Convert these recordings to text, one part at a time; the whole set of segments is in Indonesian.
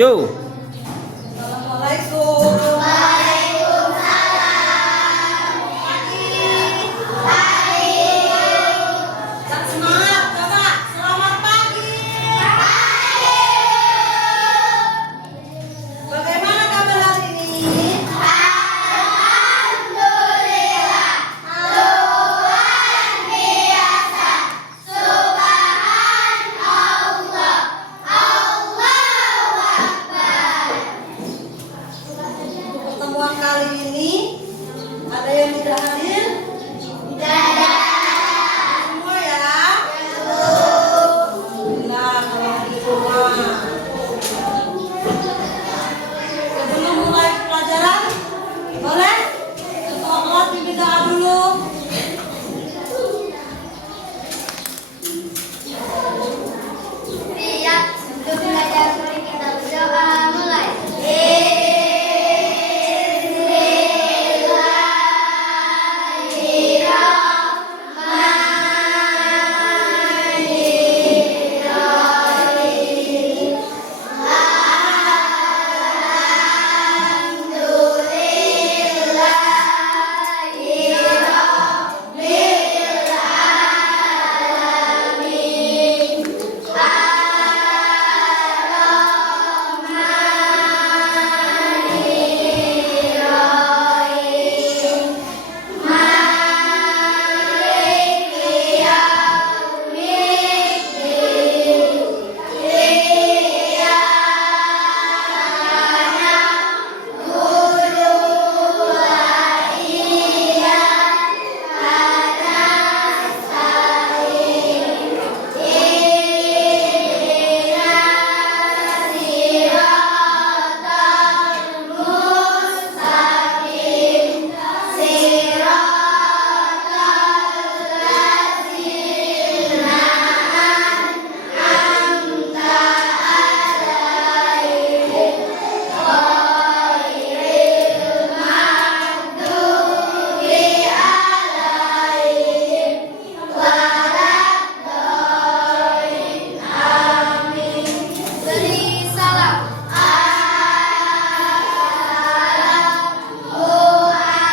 Yo. Assalamualaikum. Semangat, Bapak. Selamat pagi. Bagaimana kabar hari ini? Pertemuan kali ini ada yang tidak hadir? Semua ya? Alhamdulillah kalau hadir semua. Sebelum mulai pelajaran, boleh ketua kelas pimpin doa dulu. Siap, sebelum belajar mari kita berdoa mulai. Beri salam. Assalamualaikum warahmatullahi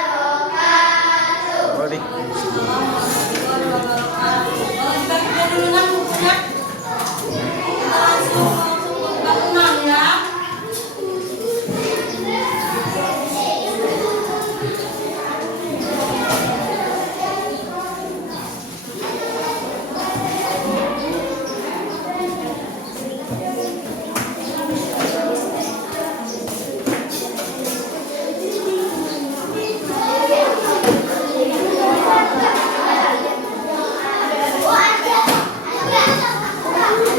wabarakatuh. Boleh. Kita dengan bukunya. Kita langsung buka enam ya.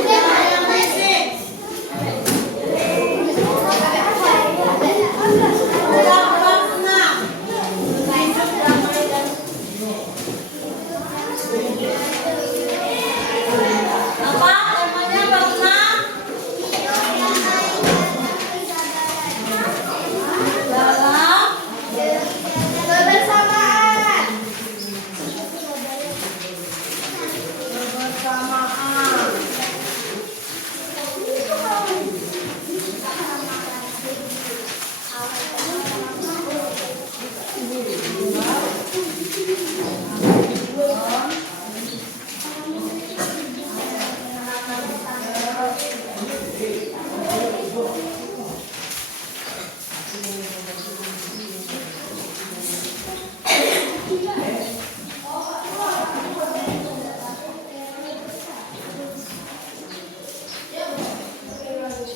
Yang berisik. Udah bab 6. Apa temanya bab 6? Dalam Kebersamaan. kebersamaan.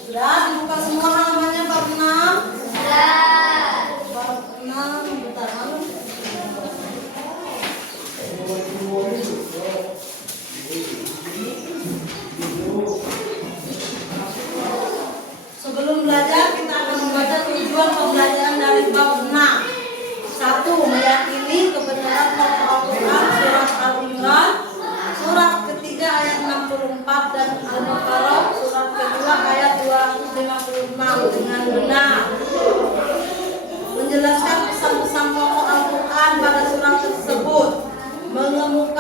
Sudah dibuka semua halamannya bab 6. Bab 6 bentar. Sebelum belajar kita akan membaca tujuan pembelajaran dari bab 6. 1. Meyakini kebenaran Al-Quran surat Al-Imran surat ketiga ayat 64 dan Al-Baqarah surat kedua ayat 256 dengan benar. Menjelaskan pesan-pesan pokok Al-Quran pada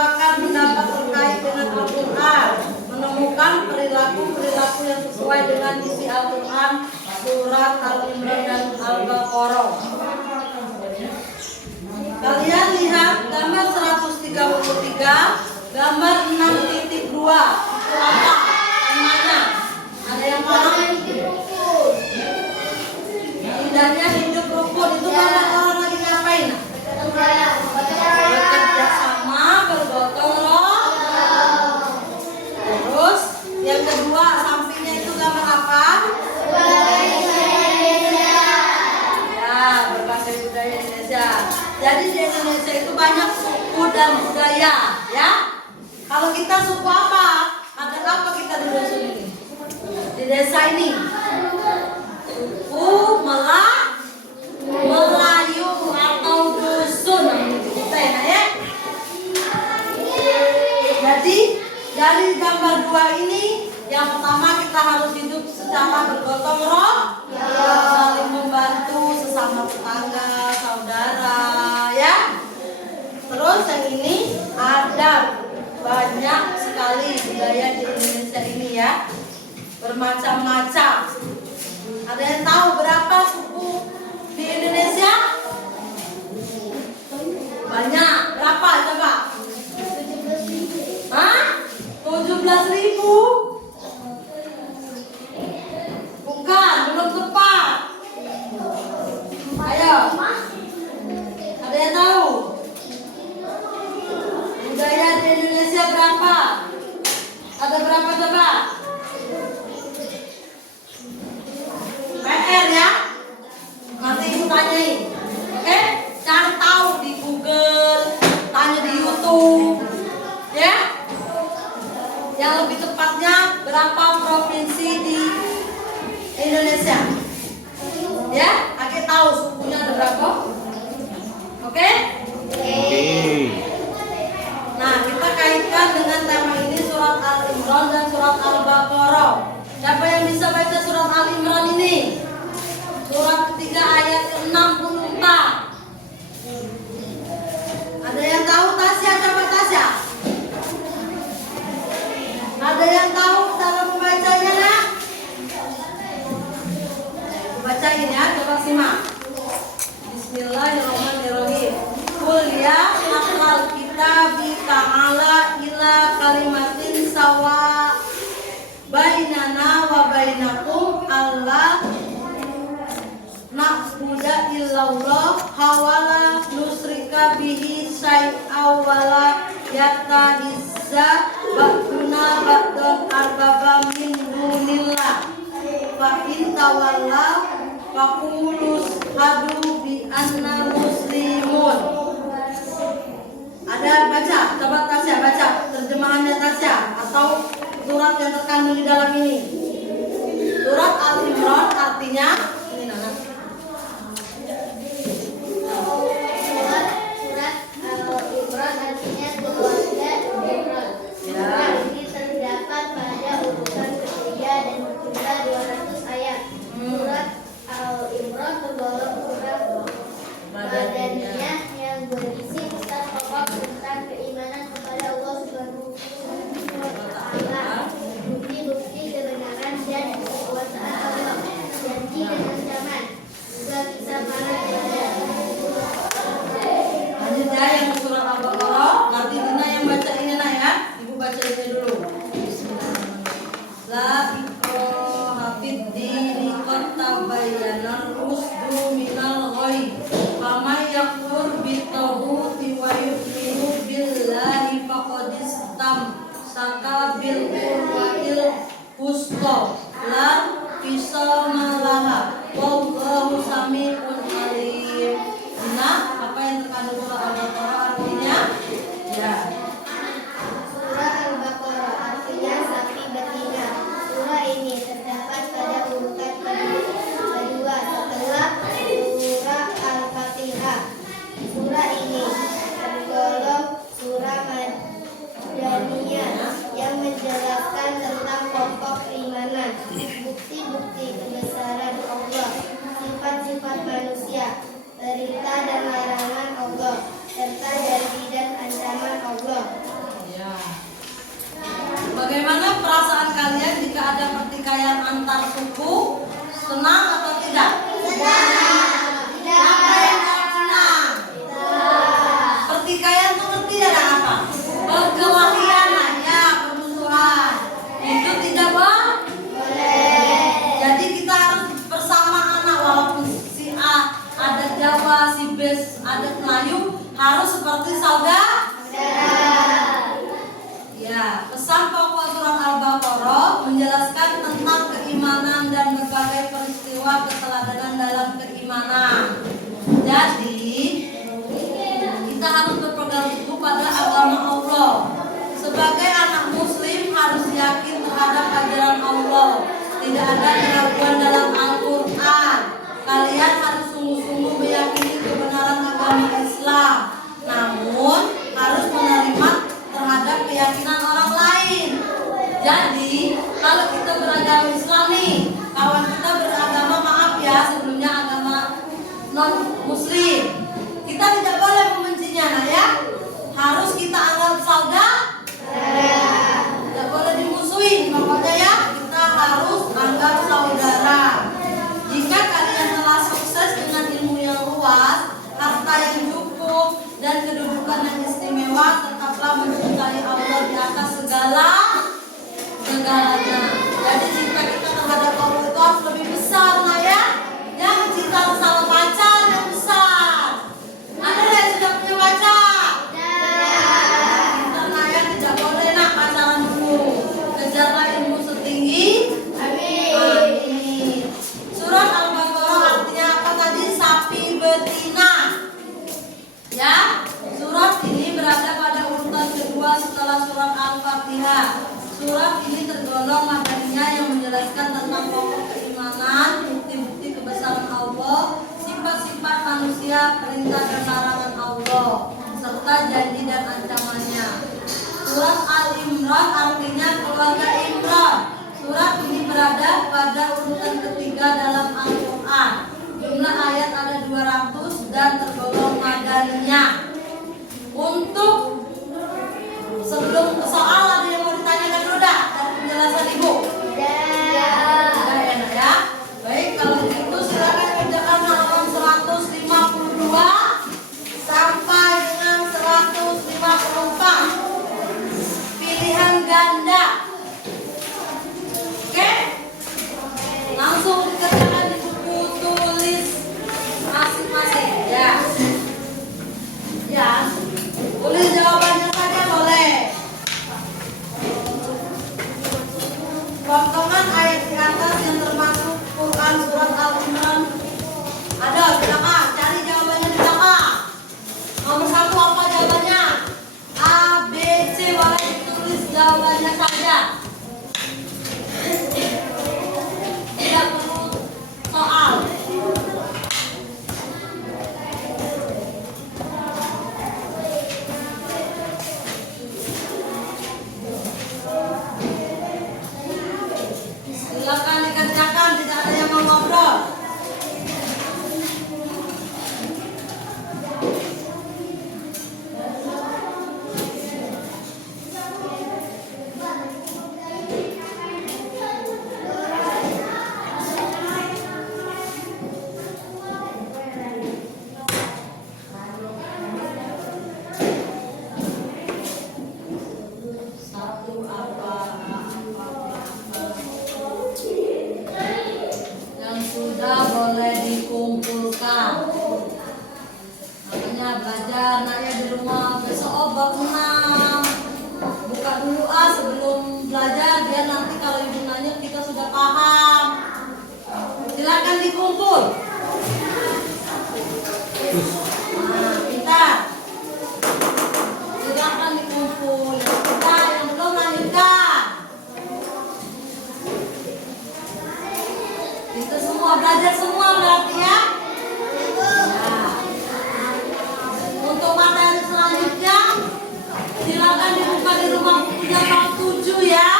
mengutarakan pendapat terkait dengan Al-Quran, menemukan perilaku-perilaku yang sesuai dengan isi Al-Quran, surat Al-Imran dan Al-Baqarah. Kalian lihat gambar 133, gambar 6.2. Itu apa? Mana? Ada yang paham? Indahnya hidup rukun. Itu gambar orang lagi ngapain? Bekerja sama, bergotong royong. Terus yang kedua, sampingnya itu gambar apa? Ya, berbagai budaya Indonesia. Jadi di Indonesia itu banyak suku dan budaya, ya. Kalau kita suku apa? Ada apa kita di desa ini? Di desa ini suku Melayu atau dusun kita ya. Jadi dari gambar dua ini, yang pertama kita harus hidup secara bergotong royong, saling membantu sesama tetangga, saudara, ya. Terus yang ini ada banyak sekali budaya di Indonesia ini ya, bermacam-macam. Ada yang tahu berapa suku di Indonesia? Banyak. Berapa coba? 17.000? Bukan, belum tepat. Ayo. Ada yang tahu? Budaya di Indonesia berapa? Ada berapa coba? PR ya. Nanti ibu tanyain. Oke? Cari tahu di Google, tanya di YouTube. Ya? Yang lebih tepatnya berapa provinsi di Indonesia? Ya? Akhirnya tahu sukunya ada berapa? Oke? Nah, kita kaitkan dengan tema ini surat Al-Imran dan surat Al-Baqarah. Siapa yang bisa baca surat Al-Imran ini? Surat ketiga ayat ke-64. Ada yang tahu Tasya? Coba Tasya. Ada yang tahu cara membacanya nak? Bacain ya, coba simak. Bismillahirrahmanirrahim. Qul ya ahlal kitabi ta'ala ila kalimatin sawa bainana wa bainakum alla na'budu illallah hawala nusrika bihi syai'a wala yattakhidza ba'duna ba'dan arbaba min dunillah fa in tawallaw faqulu hadu bi anna muslimun. Ada baca, coba Tasya baca terjemahannya Tasya atau surat yang terkandung di dalam ini. Surat Al-Imran artinya ini Nana. Surat Al-Imran artinya keluarga Imran. Surat ini terdapat pada urutan ketiga dan berjumlah 200 ayat. Surat Al-Imran tergolong surat Madaniyah yang berisi pesan pokok tentang keimanan kepada Allah Subhanahu wa Ta'ala, bukti-bukti kebenaran dan kekuasaan Allah, janji dan ancaman, juga kisah para Lanjut ya yang surat Al-Baqarah. Nanti Dina yang baca ini nah ya. Ibu baca ini dulu. La ikraha fid dini qad tabayyana rusdu minal ghayy. Faman yakfur bit-taghuti wa yu'minu billahi faqad istamsaka bil urwatil wuthqa la fisama laha wallahu sami'un alim. Dina, apa yang terkandung surat Al-Baqarah artinya? Ya. Surah Al-Baqarah artinya sapi betina. Surah ini terdapat pada urutan kedua setelah surah Al-Fatihah. Surah ini tergolong surah Madaniyah yang menjelaskan tentang pokok keimanan, bukti-bukti kebesaran Allah, sifat-sifat manusia, perintah dan larangan Allah, serta janji dan ancaman Allah. suku? Senang atau tidak? Siapa yang jawab senang? Pertikaian itu ngerti ada apa? Perkelahian, ya, permusuhan. Itu tidak boleh. Jadi kita harus bersama anak, walaupun si A adat Jawa, si B adat Melayu, harus seperti saudara. Ya, pesan pokok surat Al-Baqarah menjelaskan tentang keimanan dan berbagai peristiwa keteladanan dalam keimanan. Jadi, kita harus berpegang teguh pada agama Allah. Sebagai anak muslim harus yakin terhadap ajaran Allah. Tidak ada keraguan dalam Al-Quran. Kalian harus sungguh-sungguh meyakini kebenaran agama Islam. Namun, harus menerima terhadap keyakinan orang lain. Jadi, kalau kita beragama Islam nih, kawan kita beragama, maaf ya, sebelumnya agama non-muslim, kita tidak boleh membencinya, nah ya. Harus kita anggap saudara. Tidak boleh dimusuhin, pokoknya ya. Kita harus anggap saudara. Jika kalian telah sukses dengan ilmu yang luas, harta yang cukup, dan kedudukan yang istimewa, tetaplah mencintai Allah di atas segalanya. Jadi cinta kita terhadap Allah itu harus lebih besar, nah ya. Jangan cinta sama pacar yang besar. Ada yang sudah punya pacar? Karena ya tidak boleh nak pacaran dulu. Kejarlah ilmu setinggi. Amin. Surat Al-Baqarah artinya apa tadi? Sapi betina. Ya, surat ini berada pada urutan kedua setelah surat Al-Fatihah. Surat ini tergolong madaniyah yang menjelaskan tentang pokok keimanan, bukti-bukti kebesaran Allah, sifat-sifat manusia, perintah dan larangan Allah, serta janji dan ancamannya. Surat Al-Imran artinya keluarga Imran. Surat ini berada pada urutan ketiga dalam Al-Quran. Jumlah ayat ada 200 dan tergolong madaniyah. Untuk sebelum soal ada yang mau ditanyakan dulu dah dari penjelasan ibu? Sudah ya nak ya. Baik, kalau begitu silakan kerjakan halaman 152 sampai dengan 154. Pilihan ganda. Oke? Langsung dikerjakan di buku tulis masing-masing ya. Ya. Tulis jawabannya saja boleh. Potongan ayat di atas yang termasuk Quran surat Al-Imran ada di belakang. Cari jawabannya di belakang. Nomor 1 apa jawabannya? A, B, C, boleh ditulis jawabannya saja. Tidak perlu soal. Silakan dikerjakan, tidak ada yang mau ngobrol. Boleh dikumpulkan. Makanya belajar anaknya di rumah besok bab 6. Buka dulu A sebelum belajar, biar nanti kalau ibu nanya kita sudah paham. Silakan dikumpul. Nah, pintar. Silakan dikumpul. Kita yang belum lanjutkan. Itu semua belajar semua berarti ya. Nah, untuk materi selanjutnya silakan dibuka di rumah bukunya bab 7 ya.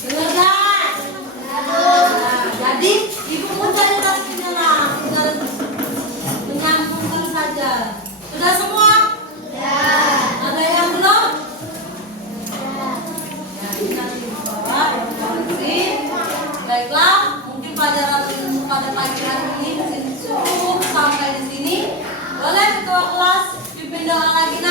Dengar kan? Nah, jadi ibu mau cari tasnya lah, tinggal menyambungkan saja. Sudah semua? Ya. Ada yang belum? Ya, kita dibawa, doa lagi